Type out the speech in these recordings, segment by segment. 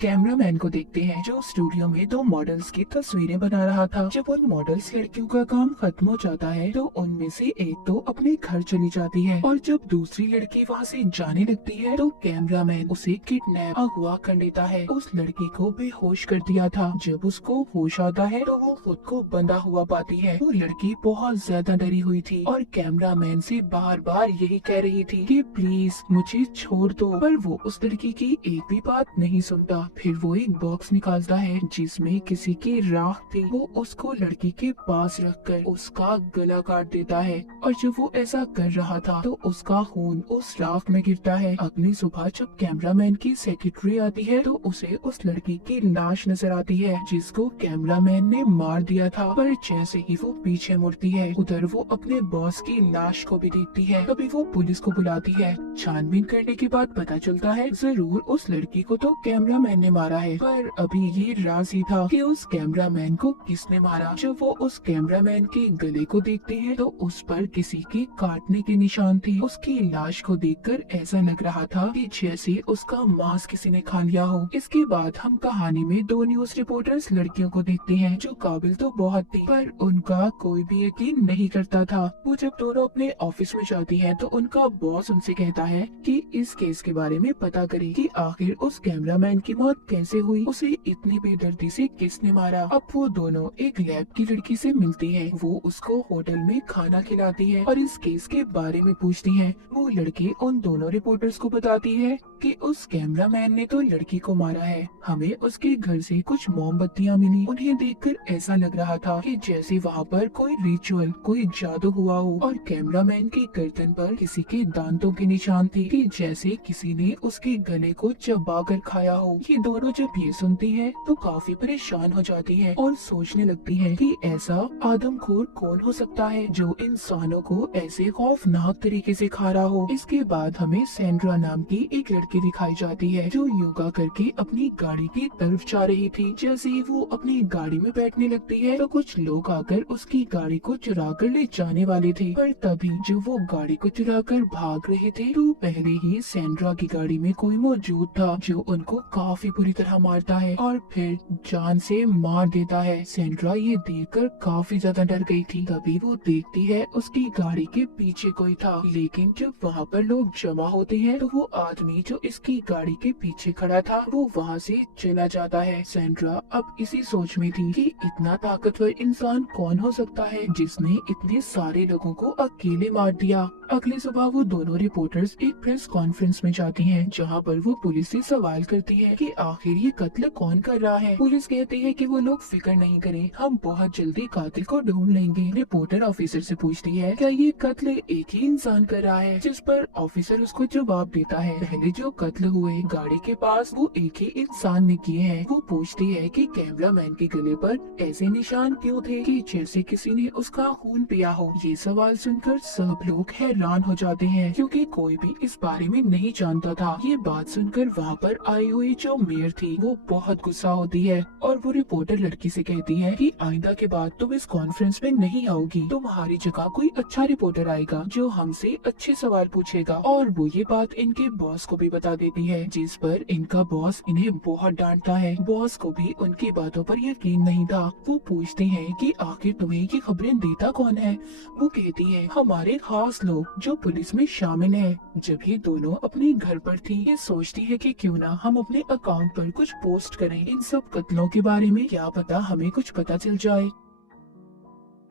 Cameraman को देखते हैं जो स्टूडियो में दो मॉडल्स की तस्वीरें बना रहा था। जब उन मॉडल्स लड़कियों का काम खत्म हो जाता है तो उनमें से एक तो अपने घर चली जाती है और जब दूसरी लड़की वहाँ से जाने लगती है तो कैमरामैन उसे किडनैप अगवा कर लेता है। उस लड़की को बेहोश कर दिया था। जब उसको होश आता है तो वो खुद को बंधा हुआ पाती है। वो लड़की बहुत ज्यादा डरी हुई थी और कैमरामैन से बार बार यही कह रही थी कि प्लीज मुझे छोड़ दो, पर वो उस लड़की की एक भी बात नहीं सुनता। फिर वो एक बॉक्स निकालता है जिसमें किसी की राख थी। वो उसको लड़की के पास रखकर उसका गला काट देता है और जब वो ऐसा कर रहा था तो उसका खून उस राख में गिरता है। अगली सुबह जब कैमरामैन की सेक्रेटरी आती है तो उसे उस लड़की की लाश नजर आती है जिसको कैमरामैन ने मार दिया था। पर जैसे ही वो पीछे मुड़ती है उधर वो अपने बॉस की लाश को भी देखती है। तभी वो पुलिस को बुलाती है। छानबीन करने के बाद पता चलता है जरूर उस लड़की को तो कैमरामैन ने मारा है, पर अभी ये राज ही था कि उस कैमरामैन को किसने मारा। जब वो उस कैमरामैन के गले को देखती है तो उस पर किसी के काटने के निशान थे। उसकी लाश को देखकर ऐसा लग रहा था कि जैसे उसका मांस किसी ने खा लिया हो। इसके बाद हम कहानी में दो न्यूज रिपोर्टर्स लड़कियों को देखते हैं जो काबिल तो बहुत थी पर उनका कोई भी यकीन नहीं करता था। वो जब दोनों अपने ऑफिस में जाती हैं तो उनका बॉस उनसे कहता है कि इस केस के बारे में पता करें कि आखिर उस कैमरामैन की मौत कैसे हुई, उसे इतनी बेदर्दी से किसने मारा। अब वो दोनों एक लैब की लड़की से मिलती हैं। वो उसको होटल में खाना खिलाती है और इस केस के बारे में पूछती है। वो लड़की उन दोनों रिपोर्टर्स को बताती है कि उस कैमरामैन ने तो लड़की को मारा है। हमें उसके घर से कुछ मोमबत्तियां मिली। उन्हें देखकर ऐसा लग रहा था कि जैसे वहाँ पर कोई रिचुअल, कोई जादू हुआ हो और कैमरामैन की गर्दन पर किसी के दांतों के निशान थे कि जैसे किसी ने उसके गले को चबा कर खाया हो। ये दोनों जब ये सुनती है तो काफी परेशान हो जाती है और सोचने लगती है कि ऐसा आदमखोर कौन हो सकता है जो इंसानों को ऐसे खौफनाक तरीके से खा रहा हो। इसके बाद हमें सैंड्रा नाम की एक लड़की दिखाई जाती है जो योगा करके अपनी गाड़ी की तरफ जा रही थी। जैसे ही वो अपनी गाड़ी में बैठने लगती है तो कुछ लोग आकर उसकी गाड़ी को चुरा कर ले जाने वाले थे, पर तभी जब वो गाड़ी को चुरा कर भाग रहे थे तो पहले ही सैंड्रा की गाड़ी में कोई मौजूद था जो उनको काफी बुरी तरह मारता है और फिर जान से मार देता है। सैंड्रा ये देखकर काफी ज्यादा डर गई थी। तभी वो देखती है उसकी गाड़ी के पीछे कोई था, लेकिन जब वहाँ पर लोग जमा होते हैं तो वो आदमी जो इसकी गाड़ी के पीछे खड़ा था वो वहाँ से चला जाता है। सैंड्रा अब इसी सोच में थी कि इतना ताकतवर इंसान कौन हो सकता है जिसने इतने सारे लोगों को अकेले मार दिया। अगली सुबह वो दोनों रिपोर्टर्स एक प्रेस कॉन्फ्रेंस में जाती हैं जहाँ पर वो पुलिस से सवाल करती है कि आखिर ये कत्ल कौन कर रहा है। पुलिस कहती है कि वो लोग फिक्र नहीं करें, हम बहुत जल्दी कातिल को ढूंढ लेंगे। रिपोर्टर ऑफिसर से पूछती है क्या ये कत्ल एक ही इंसान कर रहा है, जिस पर ऑफिसर उसको जवाब देता है पहले जो कत्ल हुए गाड़ी के पास वो एक ही इंसान ने किए हैं। वो पूछती है कि कैमरामैन के गले पर ऐसे निशान क्यों थे कि जैसे किसी ने उसका खून पिया हो। ये सवाल सुनकर सब लोग हैरान हो जाते हैं क्योंकि कोई भी इस बारे में नहीं जानता था। ये बात सुनकर वहाँ पर आई हुई जो मेयर थी वो बहुत गुस्सा होती है और वो रिपोर्टर लड़की से कहती है कि आइंदा के बाद तुम इस कॉन्फ्रेंस में नहीं आओगी, तुम्हारी जगह कोई अच्छा रिपोर्टर आएगा जो हमसे अच्छे सवाल पूछेगा। और वो ये बात इनके बॉस को भी बता देती है, जिस पर इनका बॉस इन्हें बहुत डांटता है। बॉस को भी उनकी बातों पर यकीन नहीं था। वो पूछते हैं कि आखिर तुम्हें ये खबरें देता कौन है। वो कहती है हमारे खास लोग जो पुलिस में शामिल हैं। जब ये दोनों अपने घर पर थी ये सोचती है कि क्यों ना हम अपने अकाउंट पर कुछ पोस्ट करें इन सब कत्लों के बारे में, क्या पता हमें कुछ पता चल जाए।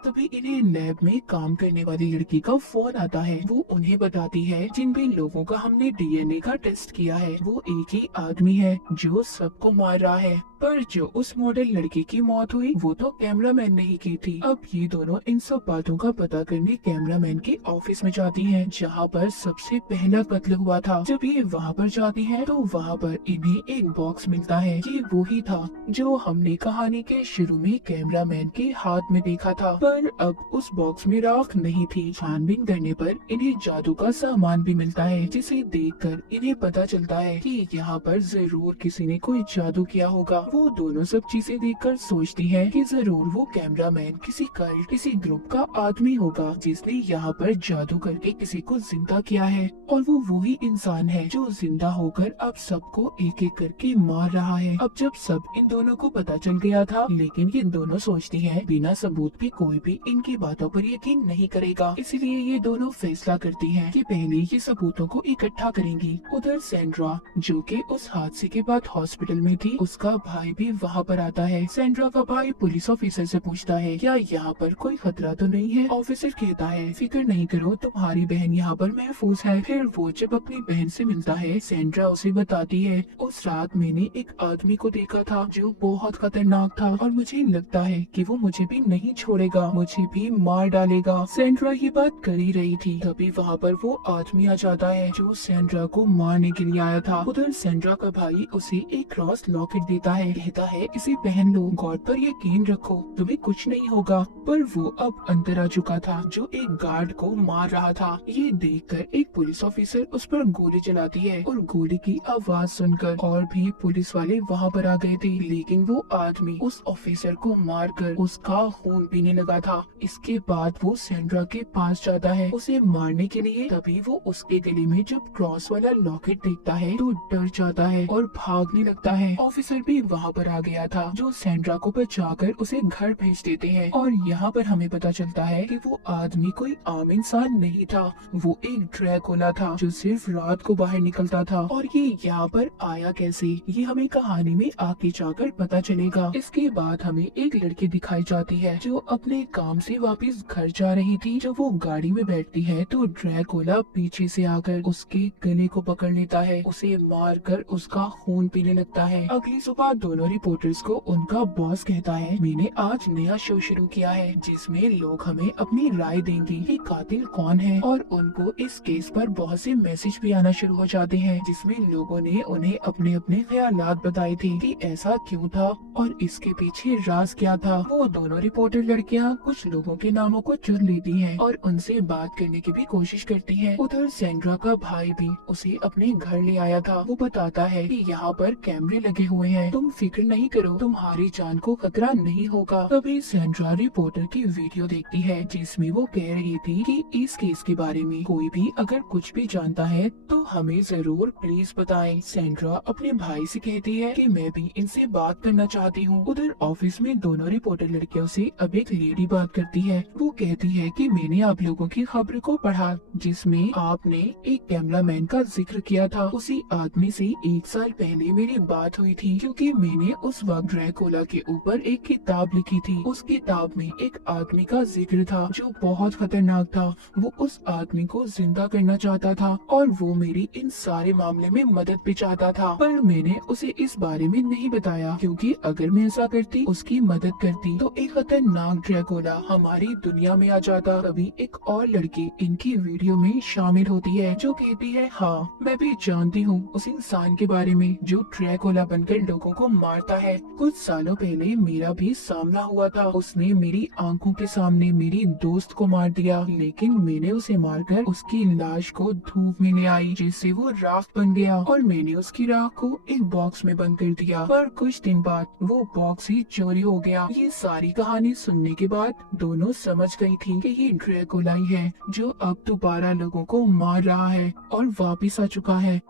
तभी इन्हें लैब में काम करने वाली लड़की का फोन आता है। वो उन्हें बताती है जिन भी लोगों का हमने डीएनए का टेस्ट किया है वो एक ही आदमी है जो सबको मार रहा है, पर जो उस मॉडल लड़की की मौत हुई वो तो कैमरामैन ने ही की थी। अब ये दोनों इन सब बातों का पता करने कैमरामैन के ऑफिस में जाती हैं जहाँ पर सबसे पहला कत्ल हुआ था। जब ये वहाँ पर जाती हैं तो वहाँ पर इन्हें एक बॉक्स मिलता है। ये वो ही था जो हमने कहानी के शुरू में कैमरामैन के हाथ में देखा था, पर अब उस बॉक्स में राख नहीं थी। छानबीन करने पर इन्हें जादू का सामान भी मिलता है जिसे देखकर इन्हें पता चलता है कि यहाँ पर जरूर किसी ने कोई जादू किया होगा। वो दोनों सब चीजें देखकर सोचती है कि जरूर वो कैमरामैन किसी कल्ट, किसी ग्रुप का आदमी होगा जिसने यहाँ पर जादू करके किसी को जिंदा किया है, और वो वही इंसान है जो जिंदा होकर अब सबको एक एक करके मार रहा है। अब जब सब इन दोनों को पता चल गया था, लेकिन ये दोनों सोचती है बिना सबूत भी कोई भी इनकी बातों पर यकीन नहीं करेगा, इसलिए ये दोनों फैसला करती है कि पहले ये सबूतों को इकट्ठा करेंगी। उधर सेंड्रा, जो कि उस हादसे के बाद हॉस्पिटल में थी, उसका भाई भी वहाँ पर आता है। सेंड्रा का भाई पुलिस ऑफिसर से पूछता है क्या यहाँ पर कोई खतरा तो नहीं है। ऑफिसर कहता है फिक्र नहीं करो, तुम्हारी बहन यहाँ पर महफूज है। फिर वो जब अपनी बहन से मिलता है, सेंड्रा उसे बताती है उस रात मैंने एक आदमी को देखा था जो बहुत खतरनाक था, और मुझे लगता है कि वो मुझे भी नहीं छोड़ेगा, मुझे भी मार डालेगा। सेंड्रा ये बात कर ही रही थी, तभी वहाँ पर वो आदमी आ जाता है जो सेंड्रा को मारने के लिए आया था। उधर सेंड्रा का भाई उसे एक क्रॉस लॉकेट देता है, कहता है इसे पहन लो, गॉड पर यकीन रखो, तुम्हें कुछ नहीं होगा। पर वो अब अंदर आ चुका था जो एक गार्ड को मार रहा था। ये देखकर एक पुलिस ऑफिसर उस पर गोली चलाती है, और गोली की आवाज सुनकर और भी पुलिस वाले वहाँ पर आ गए थे, लेकिन वो आदमी उस ऑफिसर को मारकर उसका खून पीने लगा था। इसके बाद वो सेंड्रा के पास जाता है उसे मारने के लिए, तभी वो उसके गले में जब क्रॉस वाला लॉकेट देखता है तो डर जाता है और भागने लगता है। ऑफिसर भी वहाँ पर आ गया था जो सेंड्रा को बचाकर उसे घर भेज देते हैं, और यहाँ पर हमें पता चलता है कि वो आदमी कोई आम इंसान नहीं था, वो एक ड्रैकुला था जो सिर्फ रात को बाहर निकलता था। और ये यहाँ पर आया कैसे, ये हमें कहानी में आगे जाकर पता चलेगा। इसके बाद हमें एक लड़की दिखाई जाती है जो अपने काम से वापस घर जा रही थी। जब वो गाड़ी में बैठती है तो ड्रैकुला पीछे से आकर उसके गले को पकड़ लेता है, उसे मारकर उसका खून पीने लगता है। अगली सुबह दोनों रिपोर्टर्स को उनका बॉस कहता है मैंने आज नया शो शुरू किया है जिसमें लोग हमें अपनी राय देंगे कि कातिल कौन है, और उनको इस केस पर बहुत से मैसेज भी आना शुरू हो जाते हैं जिसमें लोगों ने उन्हें अपने अपने ख्यालात बताए थे कि ऐसा क्यों था और इसके पीछे राज क्या था। वो दोनों रिपोर्टर लड़कियां कुछ लोगों के नामों को चुन लेती हैं और उनसे बात करने की भी कोशिश करती हैं। उधर सेंड्रा का भाई भी उसे अपने घर ले आया था। वो बताता है कि यहाँ पर कैमरे लगे हुए हैं, तुम फिक्र नहीं करो, तुम्हारी जान को खतरा नहीं होगा। तभी सेंड्रा रिपोर्टर की वीडियो देखती है जिसमें वो कह रही थी कि इस केस के बारे में कोई भी अगर कुछ भी जानता है तो हमें जरूर प्लीज बताएं। सेंड्रा अपने भाई से कहती है कि मैं भी इनसे बात करना चाहती हूँ। उधर ऑफिस में दोनों रिपोर्टर लड़कियों से अब एक लेडी बात करती है। वो कहती है कि मैंने आप लोगों की खबर को पढ़ा जिसमें आपने एक कैमरामैन का जिक्र किया था। उसी आदमी से 1 साल पहले मेरी बात हुई थी क्योंकि मैंने उस वक्त ड्रैकुला के ऊपर एक किताब लिखी थी। उस किताब में एक आदमी का जिक्र था जो बहुत खतरनाक था। वो उस आदमी को जिंदा करना चाहता था और वो मेरी इन सारे मामले में मदद भी चाहता था, पर मैंने उसे इस बारे में नहीं बताया क्योंकि अगर मैं ऐसा करती, उसकी मदद करती, तो एक खतरनाक ड्रैकुला हमारी दुनिया में आ जाता। तभी एक और लड़की इनकी वीडियो में शामिल होती है जो कहती है हाँ मैं भी जानती हूँ उस इंसान के बारे में जो ड्रैकुला बनकर लोगों को मारता है। कुछ सालों पहले मेरा भी सामना हुआ था, उसने मेरी आंखों के सामने मेरी दोस्त को मार दिया, लेकिन मैंने उसे मारकर उसकी लाश को धूप में ले आई जिससे वो राख बन गया और मैंने उसकी राख को एक बॉक्स में बंद कर दिया। पर कुछ दिन बाद वो बॉक्स ही चोरी हो गया। ये सारी कहानी सुनने के बाद दोनों समझ गई थी कि ये ड्रैकुला ही है जो अब दोबारा लोगों को मार रहा है और वापिस आ चुका है।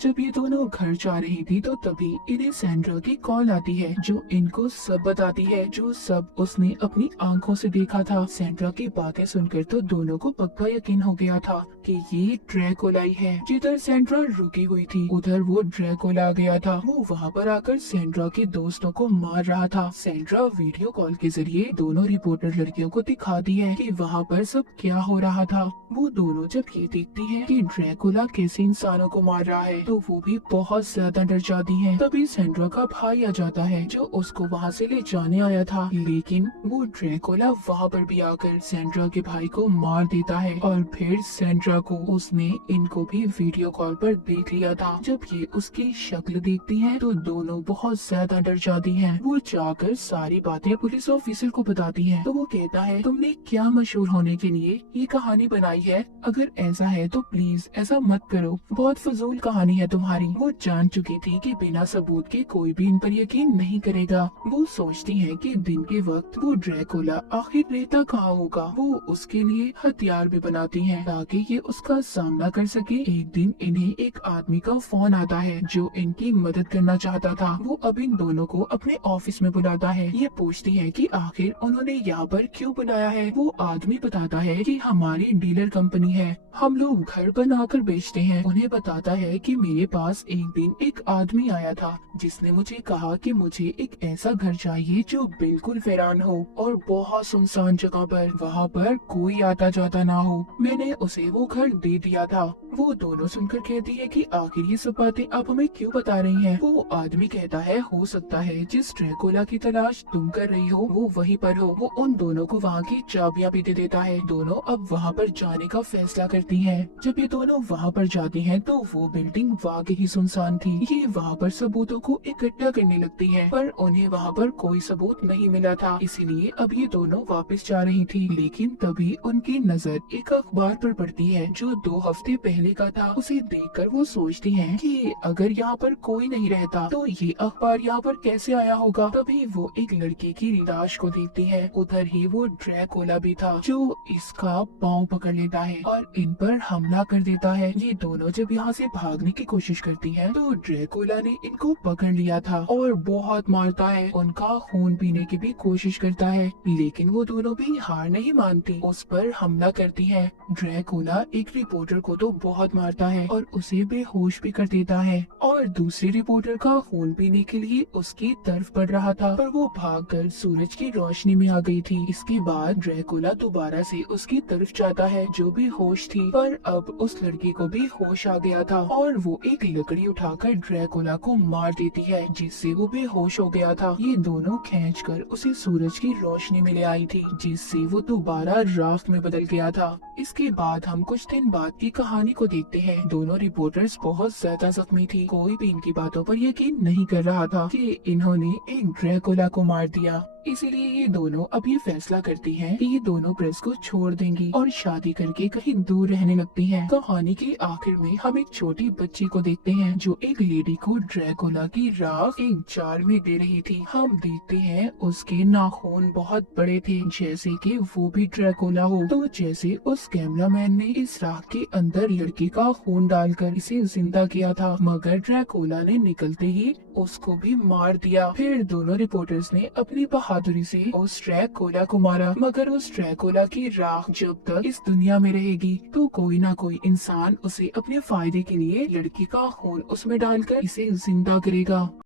जब ये दोनों घर जा रही थी तो तभी इन्हें सेंड्रा की कॉल आती है जो इनको सब बताती है जो सब उसने अपनी आंखों से देखा था। सेंड्रा की बातें सुनकर तो दोनों को पक्का यकीन हो गया था कि ये ड्रैकुला ही है। जिधर सेंड्रा रुकी हुई थी उधर वो ड्रैकुला आ गया था। वो वहाँ पर आकर सेंड्रा के दोस्तों को मार रहा था। सेंड्रा वीडियो कॉल के जरिए दोनों रिपोर्टर लड़कियों को दिखाती है कि वहाँ पर सब क्या हो रहा था। वो दोनों जब ये देखती है कि ड्रैकुला कैसे इंसानों को मार रहा है तो वो भी बहुत ज्यादा डर जाती हैं। तभी सेंड्रा का भाई आ जाता है जो उसको वहाँ से ले जाने आया था, लेकिन वो ड्रैकुला वहाँ पर भी आकर सेंड्रा के भाई को मार देता है और फिर सेंड्रा को उसने इनको भी वीडियो कॉल पर देख लिया था। जब ये उसकी शक्ल देखती हैं तो दोनों बहुत ज्यादा डर जाती हैं। वो जाकर सारी बातें पुलिस ऑफिसर को बताती हैं तो वो कहता है तुमने क्या मशहूर होने के लिए ये कहानी बनाई है, अगर ऐसा है तो प्लीज ऐसा मत करो, बहुत फजूल कहानी है तुम्हारी। वो जान चुकी थी कि बिना सबूत के कोई भी इन पर यकीन नहीं करेगा। वो सोचती है कि दिन के वक्त वो ड्रैकुला आखिर रहता कहाँ होगा। वो उसके लिए हथियार भी बनाती है ताकि ये उसका सामना कर सके। एक दिन इन्हें एक आदमी का फोन आता है जो इनकी मदद करना चाहता था। वो अब इन दोनों को अपने ऑफिस में बुलाता है। ये पूछती है कि आखिर उन्होंने यहाँ पर क्यों बुलाया है। वो आदमी बताता है कि हमारी डीलर कंपनी है, हम लोग घर बनाकर बेचते हैं। उन्हें बताता है कि मेरे पास एक दिन एक आदमी आया था जिसने मुझे कहा कि मुझे एक ऐसा घर चाहिए जो बिल्कुल वीरान हो और बहुत सुनसान जगह पर, वहाँ पर कोई आता जाता ना हो। मैंने उसे वो घर दे दिया था। वो दोनों सुनकर कहती है कि आखिर ये सब बातें आप हमें क्यों बता रही हैं? वो आदमी कहता है हो सकता है जिस ड्रैकुला की तलाश तुम कर रही हो वो वहीं पर हो। वो उन दोनों को वहाँ की चाबियां भी दे देता है। दोनों अब वहाँ पर जाने का फैसला करती हैं। जब ये दोनों वहाँ पर जाती हैं तो वो बिल्डिंग वाकई ही सुनसान थी। ये वहाँ पर सबूतों को इकट्ठा करने लगती हैं, पर उन्हें वहाँ पर कोई सबूत नहीं मिला था, इसीलिए अब ये दोनों वापस जा रही थी। लेकिन तभी उनकी नजर एक अखबार पर पड़ती है जो 2 हफ्ते पहले का था। उसे देखकर वो सोचती हैं कि अगर यहाँ पर कोई नहीं रहता तो ये अखबार यहाँ पर कैसे आया होगा। तभी वो एक लड़के की लाश को देखती है। उधर ही वो ड्रैकुला भी था जो इसका पाँव पकड़ लेता है और इन पर हमला कर देता है। ये दोनों जब यहाँ से भागने की कोशिश करती हैं तो ड्रैकुला ने इनको पकड़ लिया था और बहुत मारता है। उनका खून पीने की भी कोशिश करता है, लेकिन वो दोनों भी हार नहीं मानती, उस पर हमला करती है। ड्रैकुला एक रिपोर्टर को तो बहुत मारता है और उसे बेहोश भी कर देता है और दूसरे रिपोर्टर का खून पीने के लिए उसकी तरफ बढ़ रहा था, पर वो भागकर सूरज की रोशनी में आ गई थी। इसके बाद ड्रैकुला दोबारा से उसकी तरफ जाता है जो भी होश थी, पर अब उस लड़की को भी होश आ गया था और वो एक लकड़ी उठाकर ड्रैकुला को मार देती है जिससे वो बेहोश हो गया था। ये दोनों खींचकर उसे सूरज की रोशनी में ले आई थी जिससे वो दोबारा राख में बदल गया था। इसके बाद हम कुछ दिन बाद की कहानी को देखते हैं। दोनों रिपोर्टर्स बहुत ज्यादा जख्मी थी। कोई भी इनकी बातों पर यकीन नहीं कर रहा था कि इन्होंने एक ड्रैकुला को मार दिया। इसीलिए ये दोनों अब ये फैसला करती हैं कि ये दोनों प्रेस को छोड़ देंगी और शादी करके कहीं दूर रहने लगती हैं। कहानी के आखिर में हम एक छोटी बच्ची को देखते हैं जो एक लेडी को ड्रैकुला की राख एक जार में दे रही थी। हम देखते हैं उसके नाखून बहुत बड़े थे जैसे कि वो भी ड्रैकुला हो। तो जैसे उस कैमरामैन ने इस राख के अंदर लड़की का खून डालकर इसे जिंदा किया था, मगर ड्रैकुला ने निकलते ही उसको भी मार दिया। फिर दोनों रिपोर्टर्स ने अपनी बहादुरी से उस ड्रैकुला को मारा, मगर उस ड्रैकुला की राख जब तक इस दुनिया में रहेगी तो कोई ना कोई इंसान उसे अपने फायदे के लिए लड़की का खून उसमें डालकर इसे जिंदा करेगा।